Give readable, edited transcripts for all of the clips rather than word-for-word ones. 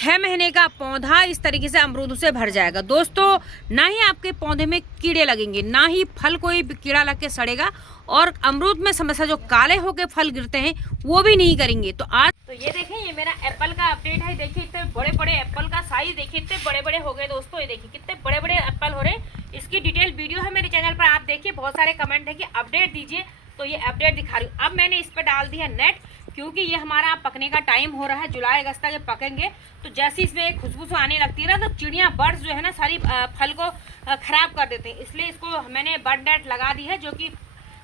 6 महीने का पौधा इस तरीके से अमरूद से भर जाएगा। दोस्तों, ना ही आपके पौधे में कीड़े लगेंगे, ना ही फल कोई कीड़ा लग के सड़ेगा, और अमरूद में समस्या जो काले होके फल गिरते हैं वो भी नहीं करेंगे। तो आज तो ये देखें, ये मेरा एप्पल का अपडेट है। देखिए इतने बड़े बड़े एप्पल का साइज देखिए, इतने बड़े बड़े हो गए दोस्तों। ये देखिए कितने बड़े बड़े एप्पल हो रहे हैं। इसकी डिटेल वीडियो है मेरे चैनल पर, आप देखिए। बहुत सारे कमेंट है कि अपडेट दीजिए, तो ये अपडेट दिखा रही हूँ। अब मैंने इस पर डाल दिया नेट, क्योंकि ये हमारा पकने का टाइम हो रहा है। जुलाई अगस्त तक पकेंगे, तो जैसे इसमें खुशबू आने लगती है ना, तो चिड़ियाँ बर्ड्स जो है ना सारी फल को खराब कर देते हैं। इसलिए इसको मैंने बर्ड नेट लगा दी है, जो कि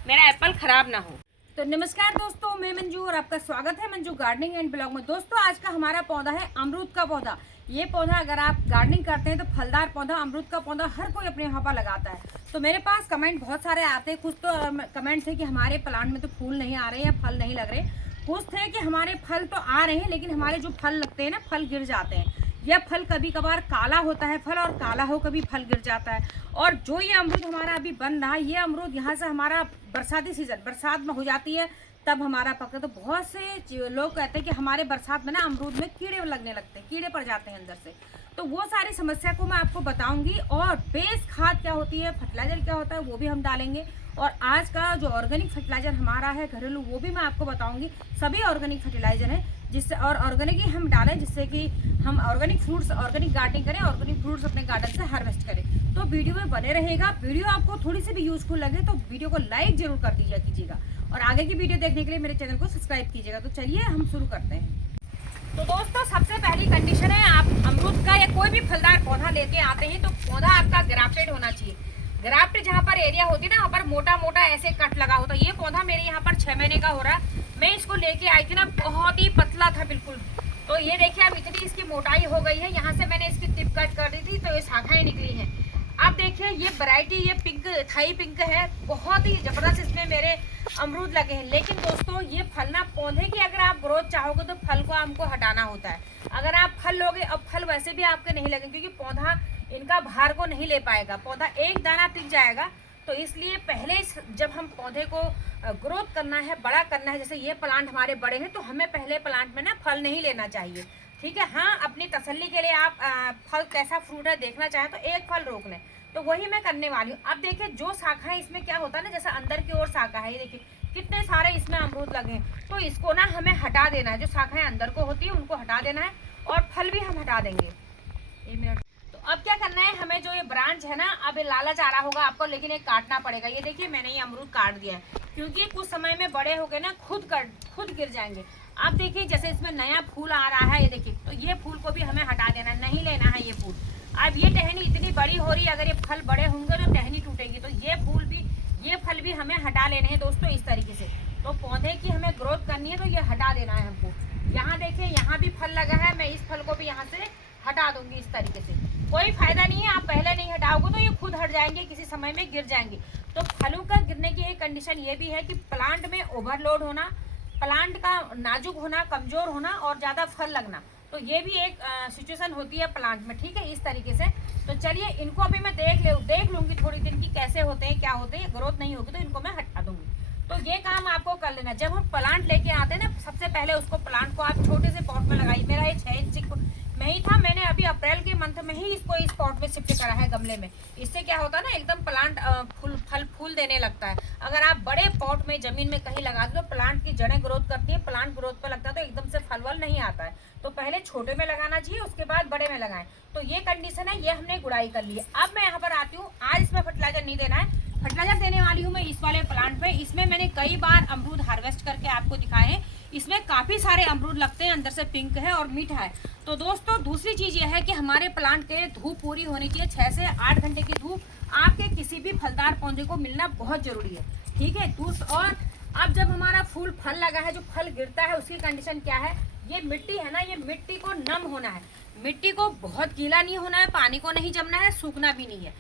मेरा एप्पल खराब ना हो। तो नमस्कार दोस्तों, मैं मंजू और आपका स्वागत है मंजू गार्डनिंग एंड ब्लॉग में। दोस्तों, आज का हमारा पौधा है अमरूद का पौधा। ये पौधा अगर आप गार्डनिंग करते हैं तो फलदार पौधा, अमरूद का पौधा हर कोई अपने यहाँ पर लगाता है। तो मेरे पास कमेंट बहुत सारे आते हैं। कुछ तो कमेंट थे कि हमारे प्लांट में तो फूल नहीं आ रहे या फल नहीं लग रहे। कुछ थे कि हमारे फल तो आ रहे हैं, लेकिन हमारे जो फल लगते हैं ना, फल गिर जाते हैं। यह फल कभी कभार काला होता है फल, और काला हो कभी फल गिर जाता है। और जो ये अमरूद हमारा अभी बन रहा है, ये अमरूद यहाँ से हमारा बरसाती सीजन, बरसात में हो जाती है तब हमारा पकता। तो बहुत से लोग कहते हैं कि हमारे बरसात में ना अमरूद में कीड़े लगने लगते हैं, कीड़े पड़ जाते हैं अंदर से। तो वो सारी समस्या को मैं आपको बताऊंगी, और बेस खाद क्या होती है, फर्टिलाइजर क्या होता है, वो भी हम डालेंगे। और आज का जो ऑर्गेनिक फर्टिलाइजर हमारा है घरेलू, वो भी मैं आपको बताऊंगी। सभी ऑर्गेनिक फर्टिलाइजर है, जिससे और ऑर्गेनिक ही हम डालें, जिससे कि हम ऑर्गेनिक फ्रूट्स, ऑर्गेनिक गार्डनिंग करें, ऑर्गेनिक फ्रूट्स अपने गार्डन से हार्वेस्ट करें। तो वीडियो में बने रहेगा। वीडियो आपको थोड़ी सी भी यूजफुल लगे तो वीडियो को लाइक जरूर कर कीजिएगा, और आगे की वीडियो देखने के लिए मेरे चैनल को सब्सक्राइब कीजिएगा। तो चलिए हम शुरू करते हैं। तो दोस्तों, सबसे पहली कंडीशन है, आप अमरूद का या कोई भी फलदार पौधा लेके आते हैं तो पौधा आपका ग्राफ्टेड होना चाहिए। ग्राफ्ट जहाँ पर एरिया होती है ना, वहाँ पर मोटा मोटा ऐसे कट लगा होता है। ये पौधा मेरे यहाँ पर 6 महीने का हो रहा है। मैं इसको लेके आई थी ना, बहुत ही पतला था बिल्कुल। तो ये देखिए अब इतनी इसकी मोटाई हो गई है। यहाँ से मैंने इसकी टिप कट कर दी थी, तो ये शाखाएं निकली हैं। अब देखिए ये वैरायटी, ये पिंक, थाई पिंक है, बहुत ही जबरदस्त इसमें मेरे अमरूद लगे हैं। लेकिन दोस्तों, ये फल ना, पौधे की अगर आप ग्रोथ चाहोगे तो फल को हमको हटाना होता है। अगर आप फल लोगे, अब फल वैसे भी आपके नहीं लगे, क्योंकि पौधा इनका भार को नहीं ले पाएगा, पौधा एक दाना टिक जाएगा। तो इसलिए पहले जब हम पौधे को ग्रोथ करना है, बड़ा करना है, जैसे ये प्लांट हमारे बड़े हैं, तो हमें पहले प्लांट में ना फल नहीं लेना चाहिए, ठीक है। हाँ, अपनी तसल्ली के लिए आप फल कैसा फ्रूट है देखना चाहें तो एक फल रोक लें, तो वही मैं करने वाली हूँ। अब देखिए जो शाखा है, इसमें क्या होता है ना, जैसे अंदर की ओर शाखा है, ये देखिए कितने सारे इसमें अमरूद लगे हैं। तो इसको ना हमें हटा देना है, जो शाखाएं अंदर को होती है उनको हटा देना है, और फल भी हम हटा देंगे। 1 मिनट। तो अब क्या करना है, हमें जो ये ब्रांच है ना, अब ये लालच आ रहा होगा आपको, लेकिन ये काटना पड़ेगा। ये देखिए मैंने ये अमरूद काट दिया है, क्योंकि कुछ समय में बड़े हो गए ना, खुद गिर जाएंगे। अब देखिए जैसे इसमें नया फूल आ रहा है, ये देखिए, तो ये फूल को भी हमें हटा देना, नहीं लेना है ये फूल। अब ये टहनी इतनी बड़ी हो रही है, अगर ये फल बड़े होंगे तो टहनी टूटेगी, तो ये फूल भी, ये फल भी हमें हटा लेने हैं दोस्तों, इस तरीके से। तो पौधे की हमें ग्रोथ करनी है, तो ये हटा देना है हमको। यहाँ देखिए, यहाँ भी फल लगा है, मैं इस फल को भी यहाँ से हटा दूंगी इस तरीके से। कोई फायदा नहीं है, आप पहले नहीं हटाओगे तो ये खुद हट जाएंगे, किसी समय में गिर जाएंगे। तो फलों का गिरने की एक कंडीशन ये भी है कि प्लांट में ओवरलोड होना, प्लांट का नाजुक होना, कमजोर होना, और ज़्यादा फल लगना। तो ये भी एक सिचुएशन होती है प्लांट में, ठीक है, इस तरीके से। तो चलिए इनको अभी मैं देख लूँगी थोड़ी दिन की, कैसे होते हैं, क्या होते हैं। ग्रोथ नहीं होगी तो इनको मैं हटा दूँगी। तो ये काम आपको कर लेना। जब हम प्लांट लेके आते हैं ना, सबसे पहले उसको, प्लांट को आप छोटे से पॉट में लगाइए। मेरा ये 6 इंच में ही था, मैंने अभी अप्रैल के मंथ में ही इसको इस पॉट में शिफ्ट करा है, गमले में। इससे क्या होता है ना, एकदम प्लांट फूल देने लगता है। अगर आप बड़े पॉट में जमीन में कहीं लगा दो, तो प्लांट की जड़ें ग्रोथ करती है, प्लांट ग्रोथ पर लगता है, तो एकदम से फल वल नहीं आता है। तो पहले छोटे में लगाना चाहिए, उसके बाद बड़े में लगाएं। तो ये कंडीशन है, ये हमने गुड़ाई कर ली है। अब मैं यहाँ पर आती हूँ, आज इसमें फर्टिलाइजर नहीं देना है, फर्टिलाइजर देने वाली हूँ मैं इस वाले प्लांट पे। इसमें मैंने कई बार अमरूद हार्वेस्ट करके आपको दिखाए हैं। इसमें काफ़ी सारे अमरूद लगते हैं, अंदर से पिंक है और मीठा है। तो दोस्तों, दूसरी चीज़ यह है कि हमारे प्लांट के धूप पूरी होनी चाहिए, 6 से 8 घंटे की धूप आपके किसी भी फलदार पौधे को मिलना बहुत ज़रूरी है, ठीक है। और अब जब हमारा फूल फल लगा है, जो फल गिरता है, उसकी कंडीशन क्या है, ये मिट्टी है ना, ये मिट्टी को नम होना है। मिट्टी को बहुत गीला नहीं होना है, पानी को नहीं जमना है, सूखना भी नहीं है।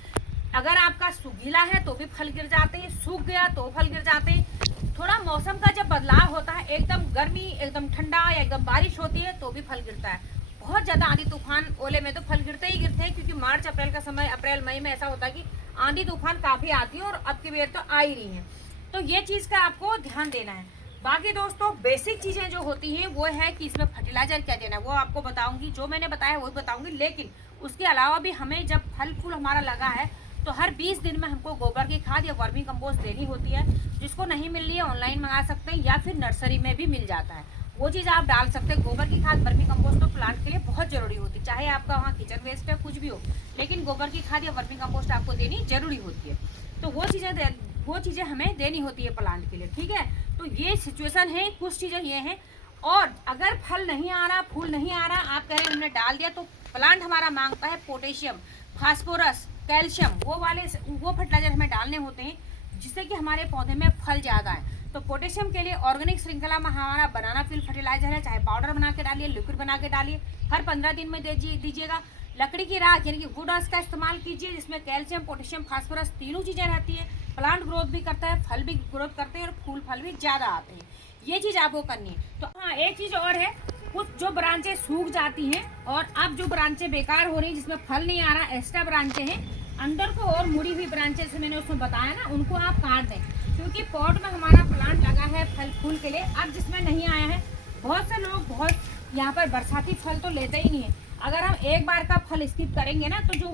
अगर आपका गीला है तो भी फल गिर जाते हैं, सूख गया तो फल गिर जाते हैं। थोड़ा मौसम का जब बदलाव होता है, एकदम गर्मी, एकदम ठंडा, या एकदम बारिश होती है, तो भी फल गिरता है। बहुत ज़्यादा आंधी तूफान ओले में तो फल गिरते ही गिरते हैं, क्योंकि मार्च अप्रैल का समय, अप्रैल मई में ऐसा होता है कि आंधी तूफान काफ़ी आती है, और अब की बेर तो आ ही रही है। तो ये चीज़ का आपको ध्यान देना है। बाकी दोस्तों बेसिक चीजें जो होती हैं वो है कि इसमें फर्टिलाइजर क्या देना है वो आपको बताऊंगी, जो मैंने बताया वही बताऊंगी। लेकिन उसके अलावा भी हमें जब फल फूल हमारा लगा है तो हर 20 दिन में हमको गोबर की खाद या वर्मी कंपोस्ट देनी होती है। जिसको नहीं मिल रही है ऑनलाइन मंगा सकते हैं या फिर नर्सरी में भी मिल जाता है, वो चीज़ आप डाल सकते हैं। गोबर की खाद वर्मी कंपोस्ट तो प्लांट के लिए बहुत जरूरी होती है, चाहे आपका वहाँ किचन वेस्ट है कुछ भी हो, लेकिन गोबर की खाद या वर्मी कंपोस्ट आपको देनी जरूरी होती है। तो वो चीज़ें हमें देनी होती है प्लांट के लिए, ठीक है। तो ये सिचुएशन है, कुछ चीज़ें ये हैं। और अगर फल नहीं आ रहा, फूल नहीं आ रहा, आप कह रहे हैं हमने डाल दिया, तो प्लांट हमारा मांगता है पोटेशियम, फास्फोरस, कैल्शियम, वो फर्टिलाइजर हमें डालने होते हैं जिससे कि हमारे पौधे में फल ज़्यादा है। तो पोटेशियम के लिए ऑर्गेनिक श्रृंखला में हमारा बनाना फील फर्टिलाइजर है, चाहे पाउडर बना के डालिए, लिक्विड बना के डालिए, हर 15 दिन में दीजिएगा। लकड़ी की राख यानी कि वुड डस्ट का इस्तेमाल कीजिए, जिसमें कैल्शियम, पोटेशियम, फास्फोरस तीनों चीज़ें रहती है। प्लांट ग्रोथ भी करता है, फल भी ग्रोथ करते हैं और फूल फल भी ज़्यादा आते हैं। ये चीज़ आपको करनी है। तो हाँ, एक चीज़ और है, कुछ जो ब्रांचें सूख जाती हैं और अब जो ब्रांचें बेकार हो रही हैं जिसमें फल नहीं आ रहा, एक्स्ट्रा ब्रांचें हैं अंदर को और मुड़ी हुई ब्रांचेस से मैंने उसमें बताया ना, उनको आप काट दें। क्योंकि पॉट में हमारा प्लांट लगा है फल फूल के लिए, अब जिसमें नहीं आया है, बहुत से लोग यहाँ पर बरसाती फल तो लेते ही नहीं है। अगर हम एक बार का फल स्किप करेंगे ना, तो जो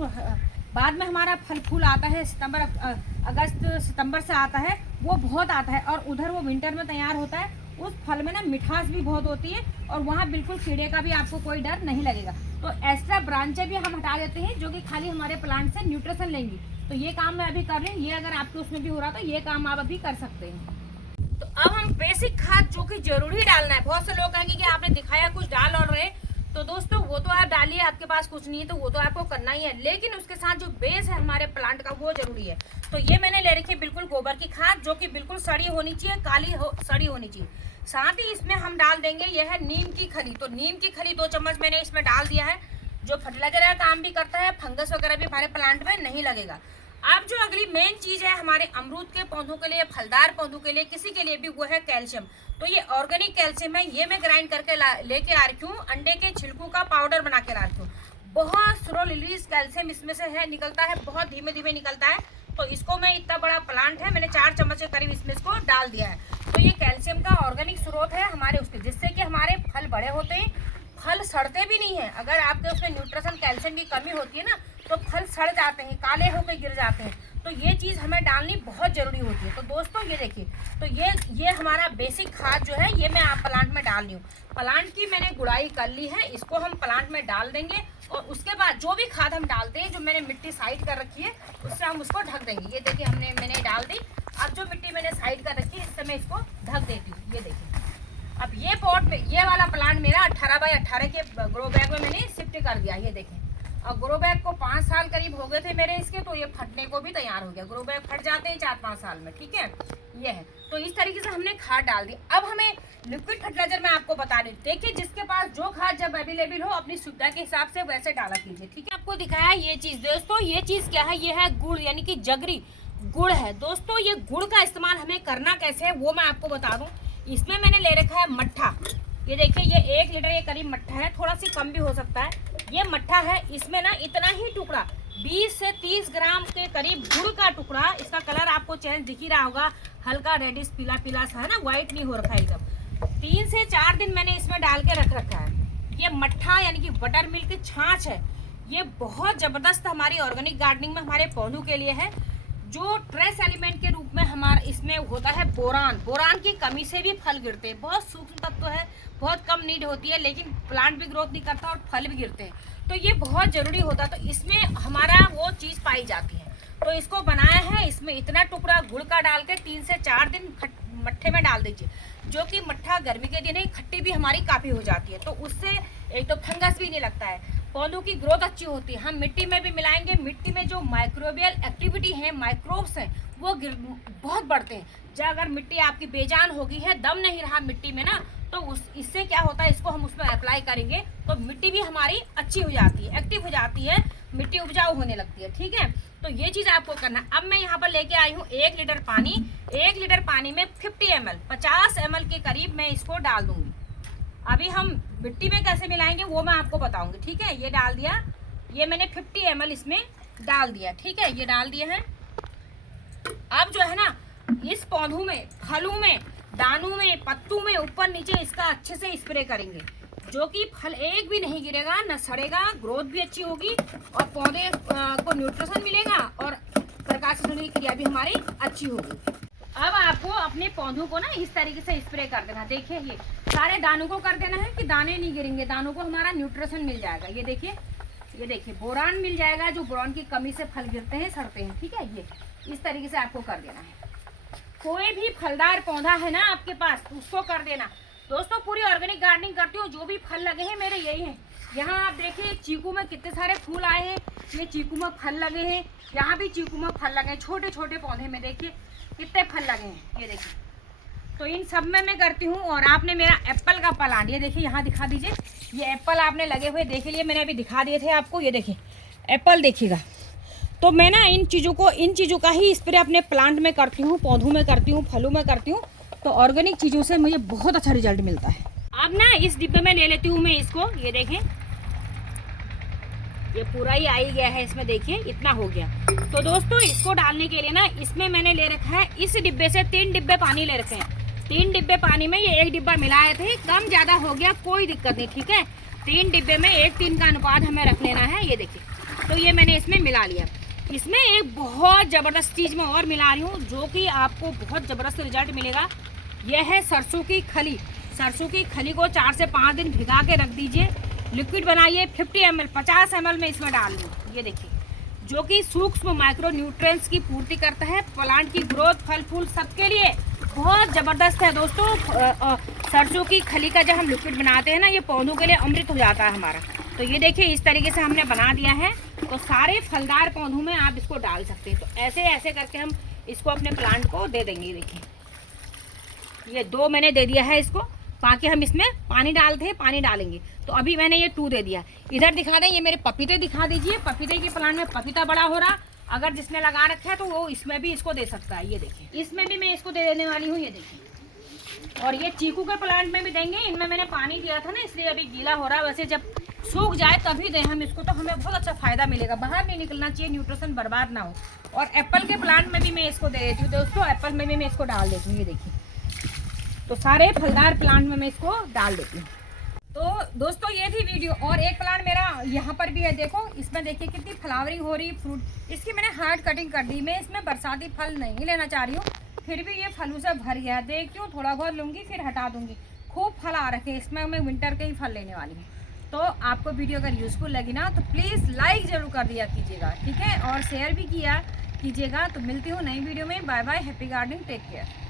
बाद में हमारा फल फूल आता है अगस्त सितंबर से आता है, वो बहुत आता है और उधर वो विंटर में तैयार होता है। उस फल में ना मिठास भी बहुत होती है और वहाँ बिल्कुल कीड़े का भी आपको कोई डर नहीं लगेगा। तो एक्स्ट्रा ब्रांचें भी हम हटा देते हैं जो कि खाली हमारे प्लांट से न्यूट्रिशन लेंगी। तो ये काम मैं अभी कर रही हूँ, ये अगर आपके उसमें भी हो रहा तो ये काम आप अभी कर सकते हैं। तो अब हम बेसिक खाद जो कि जरूरी डालना है, बहुत से लोग कहेंगे कि आपने दिखाया कुछ डाल और रहे, तो दोस्तों वो तो आप डालिए, आपके पास कुछ नहीं है तो वो तो आपको करना ही है, लेकिन उसके साथ जो बेस है हमारे प्लांट का वो जरूरी है। तो ये मैंने ले रखी है बिल्कुल गोबर की खाद, जो कि बिल्कुल सड़ी होनी चाहिए, सड़ी होनी चाहिए। साथ ही इसमें हम डाल देंगे, यह है नीम की खली। तो नीम की खली 2 चम्मच मैंने इसमें डाल दिया है, जो फर्टिलाइजर का काम भी करता है, फंगस वगैरह भी हमारे प्लांट में नहीं लगेगा। अब जो अगली मेन चीज है हमारे अमरूद के पौधों के लिए, फलदार पौधों के लिए, किसी के लिए भी, वो है कैल्शियम। तो ये ऑर्गेनिक कैल्शियम है, ये मैं ग्राइंड करके लेके आ रखी हूँ, अंडे के छिलकों का पाउडर बना के ला रखी हूँ। बहुत स्लो रिलीज कैल्शियम इसमें से है, निकलता है, बहुत धीमे धीमे निकलता है। तो इसको मैं, इतना बड़ा प्लांट है, मैंने 4 चम्मच के करीब इसमें इसको डाल दिया है। तो ये कैल्शियम का ऑर्गेनिक स्रोत है हमारे उसके, जिससे कि हमारे फल बड़े होते हैं, फल सड़ते भी नहीं है। अगर आपके उसमें न्यूट्रिशन कैल्शियम की कमी होती है ना, तो फल सड़ जाते हैं, काले होकर गिर जाते हैं। तो ये चीज़ हमें डालनी बहुत ज़रूरी होती है। तो दोस्तों ये देखिए, तो ये हमारा बेसिक खाद जो है, ये मैं आप प्लांट में डाल रही हूँ। प्लांट की मैंने गुड़ाई कर ली है, इसको हम प्लांट में डाल देंगे और उसके बाद जो भी खाद हम डालते हैं, जो मैंने मिट्टी साइड कर रखी है, उससे हम उसको ढक देंगे। ये देखिए मैंने डाल दी। अब जो मिट्टी मैंने साइड कर रखी है, इससे मैं इसको ढक देती हूँ। ये देखिए, अब ये पॉट में, ये वाला प्लांट मेरा 18 बाई 18 के ग्रो बैग में मैंने शिफ्ट कर दिया। ये देखें, और ग्रो बैग को 5 साल करीब हो गए थे मेरे इसके, तो ये फटने को भी तैयार हो गया। ग्रो बैग फट जाते हैं 4-5 साल में, ठीक है। ये है, तो इस तरीके से हमने खाद डाल दी। अब हमें लिक्विड फर्टिलाइजर मैं आपको बता रही हूँ। देखिए, जिसके पास जो खाद जब अवेलेबल हो, अपनी सुविधा के हिसाब से वैसे डाला कीजिए, ठीक है। आपको दिखाया ये चीज दोस्तों, ये चीज क्या है, ये है गुड़, यानी कि जगरी गुड़ है। दोस्तों ये गुड़ का इस्तेमाल हमें करना कैसे है वो मैं आपको बता दूं। इसमें मैंने ले रखा है मट्ठा। ये देखिए, ये 1 लीटर के करीब मट्ठा है, थोड़ा सी कम भी हो सकता है। ये मट्ठा है, इसमें ना इतना ही टुकड़ा, 20 से 30 ग्राम के करीब गुड़ का टुकड़ा। इसका कलर आपको चेंज दिख ही रहा होगा, हल्का रेडिश पीला पीला सा है ना, व्हाइट नहीं हो रखा है एकदम। 3 से 4 दिन मैंने इसमें डाल के रख रखा है। ये मट्ठा यानी कि बटर मिल्क छाछ है, ये बहुत जबरदस्त हमारी ऑर्गेनिक गार्डनिंग में हमारे पौधों के लिए है। जो ट्रेस एलिमेंट के रूप में हमारा इसमें होता है बोरान। बोरान की कमी से भी फल गिरते हैं, बहुत सूक्ष्म तत्व है, बहुत कम नीड होती है, लेकिन प्लांट भी ग्रोथ नहीं करता और फल भी गिरते हैं। तो ये बहुत जरूरी होता है, तो इसमें हमारा वो चीज़ पाई जाती है। तो इसको बनाया है, इसमें इतना टुकड़ा गुड़ का डाल के 3 से 4 दिन मट्ठे में डाल दीजिए, जो कि मट्ठा गर्मी के दिन खट्टी भी हमारी काफ़ी हो जाती है। तो उससे एक तो फंगस भी नहीं लगता है, पौधों की ग्रोथ अच्छी होती है। हम मिट्टी में भी मिलाएंगे, मिट्टी में जो माइक्रोबियल एक्टिविटी है, माइक्रोब्स हैं, वो बहुत बढ़ते हैं। जब अगर मिट्टी आपकी बेजान होगी है, दम नहीं रहा मिट्टी में ना, तो इससे क्या होता है, इसको हम उसमें अप्लाई करेंगे तो मिट्टी भी हमारी अच्छी हो जाती है, एक्टिव हो जाती है, मिट्टी उपजाऊ होने लगती है, ठीक है। तो ये चीज़ आपको करना। अब मैं यहाँ पर लेके आई हूँ 1 लीटर पानी। 1 लीटर पानी में 50 ml 50 ml के करीब मैं इसको डाल दूंगी। अभी हम मिट्टी में कैसे मिलाएंगे वो मैं आपको बताऊंगी, ठीक है। ये डाल दिया, ये मैंने 50 ml इसमें डाल दिया, ठीक है, ये डाल दिया है। अब जो है ना, इस पौधों में, फलों में दानों में, पत्तों में, ऊपर नीचे इसका अच्छे से स्प्रे करेंगे, जो कि फल एक भी नहीं गिरेगा, न सड़ेगा, ग्रोथ भी अच्छी होगी और पौधे को न्यूट्रिशन मिलेगा और प्रकाश संश्लेषण की क्रिया भी हमारी अच्छी होगी। अब आपको अपने पौधों को ना इस तरीके से स्प्रे कर देना। देखिए ये सारे दानों को कर देना है कि दाने नहीं गिरेंगे, दानों को हमारा न्यूट्रिशन मिल जाएगा। ये देखिए बोरान मिल जाएगा, जो बोरान की कमी से फल गिरते हैं, सड़ते हैं। ठीक है, ये इस तरीके से आपको कर देना है। कोई भी फलदार पौधा है ना आपके पास तो उसको कर देना। दोस्तों पूरी ऑर्गेनिक गार्डनिंग करती हूँ, जो भी फल लगे हैं मेरे यही हैं। यहाँ आप देखिए चीकू में कितने सारे फूल आए हैं, ये चीकू में फल लगे हैं, यहाँ भी चीकू में फल लगे हैं, छोटे छोटे पौधे में देखिए कितने फल लगे हैं। ये देखिए, तो इन सब में मैं करती हूँ। और आपने मेरा एप्पल का प्लांट, ये देखिए यहाँ दिखा दीजिए, ये एप्पल आपने लगे हुए देख लिए, मैंने अभी दिखा दिए थे आपको। ये देखिए एप्पल देखिएगा। तो मैं ना इन चीज़ों का ही स्प्रे अपने प्लांट में करती हूँ, पौधों में करती हूँ, फलों में करती हूँ। तो ऑर्गेनिक चीज़ों से मुझे बहुत अच्छा रिजल्ट मिलता है। अब ना इस डिब्बे में ले लेती हूँ मैं इसको। ये देखें, ये पूरा ही आ ही गया है, इसमें देखिए इतना हो गया। तो दोस्तों इसको डालने के लिए ना इसमें मैंने ले रखा है, इस डिब्बे से 3 डिब्बे पानी ले रखे हैं। 3 डिब्बे पानी में ये 1 डिब्बा मिलाए थे, कम ज़्यादा हो गया कोई दिक्कत नहीं। ठीक है, 3 डिब्बे में 1:3 का अनुपात हमें रख लेना है। ये देखिए, तो ये मैंने इसमें मिला लिया। इसमें एक बहुत ज़बरदस्त चीज़ मैं और मिला रही हूँ, जो कि आपको बहुत ज़बरदस्त रिजल्ट मिलेगा। यह है सरसों की खली। सरसों की खली को 4 से 5 दिन भिगा के रख दीजिए, लिक्विड बनाइए 50 ml 50 ml में इसमें डाल दूँ। ये देखिए, जो कि सूक्ष्म माइक्रो न्यूट्रिएंट्स की पूर्ति करता है, प्लांट की ग्रोथ, फल फूल सबके लिए बहुत ज़बरदस्त है। दोस्तों सरसों की खली का जब हम लिक्विड बनाते हैं ना, ये पौधों के लिए अमृत हो जाता है हमारा। तो ये देखिए इस तरीके से हमने बना दिया है, तो सारे फलदार पौधों में आप इसको डाल सकते हैं। तो ऐसे ऐसे करके हम इसको अपने प्लांट को दे देंगे। देखिए ये 2 मैंने दे दिया है इसको, बाकी हम इसमें पानी डालते हैं, पानी डालेंगे। तो अभी मैंने ये 2 दे दिया। इधर दिखा दें, ये मेरे पपीते दिखा दीजिए। पपीते के प्लांट में पपीता बड़ा हो रहा, अगर जिसने लगा रखा है तो वो इसमें भी इसको दे सकता है। ये देखिए, इसमें भी मैं इसको दे देने वाली हूँ। ये देखिए, और ये चीकू के प्लांट में भी देंगे। इनमें मैंने पानी दिया था ना, इसलिए अभी गीला हो रहा है। वैसे जब सूख जाए तभी दें हम इसको, तो हमें बहुत अच्छा फायदा मिलेगा। बाहर नहीं निकलना चाहिए, न्यूट्रिशन बर्बाद ना हो। और एप्पल के प्लांट में भी मैं इसको दे देती हूँ। दोस्तों एप्पल में भी मैं इसको डाल देती हूँ। ये देखिए, तो सारे फलदार प्लांट में मैं इसको डाल देती हूँ। तो दोस्तों ये थी वीडियो। और एक प्लांट मेरा यहाँ पर भी है, देखो इसमें देखिए कितनी फ्लावरिंग हो रही, फ्रूट। इसकी मैंने हार्ड कटिंग कर दी। मैं इसमें बरसाती फल नहीं लेना चाह रही हूँ, फिर भी ये फलों से भर गया। देखती हूँ, थोड़ा बहुत लूँगी फिर हटा दूँगी। खूब फल आ रखे, इसमें मैं विंटर के ही फल लेने वाली हूँ। तो आपको वीडियो अगर यूज़फुल लगी ना, तो प्लीज़ लाइक ज़रूर कर दिया कीजिएगा, ठीक है, और शेयर भी किया कीजिएगा। तो मिलती हूँ नई वीडियो में। Bye bye, happy gardening, take care.